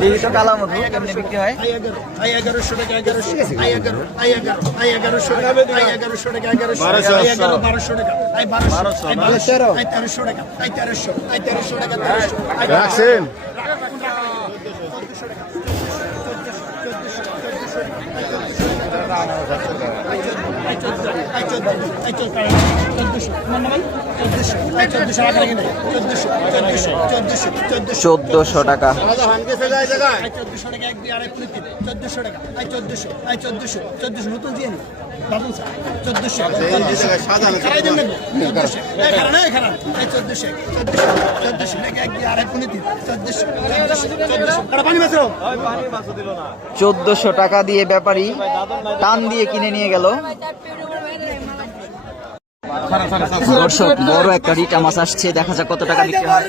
দেড়শো কালা মধু কেমনি বিক্রি হয়? এগারোশো টাকা এগারোশো এগারোশো টাকা। এগারোশো টাকা এগারোশো এগারো বারোশো টাকা বারোশো তেরোশো টাকা তেরোশো তেরোশো টাকা তেরোশো আই রাখছেন চোদ্দশো টাকা। চোদ্দশো টাকা দিয়ে ব্যাপারী টান দিয়ে কিনে নিয়ে গেল। দর্শক বড় একটা রিটা মাছ আসছে দেখা যাক কত টাকা বিক্রি হয়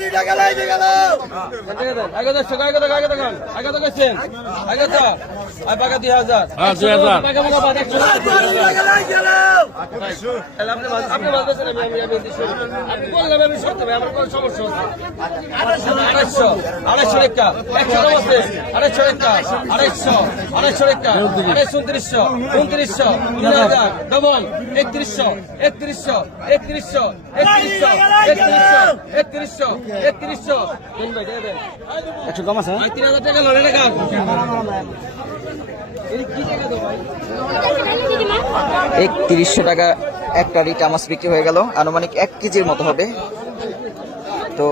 একত্রিশশো একত্রিশশো একত্রিশশো একত্রিশশো একত্রিশশো একত্রিশশো একত্রিশশো একশো কম আছে তিন হাজার টাকা লড়ে টাকা একত্রিশশো টাকা একটা রিটা মাছ বিক্রি হয়ে গেল আনুমানিক এক কেজির মতো হবে। তো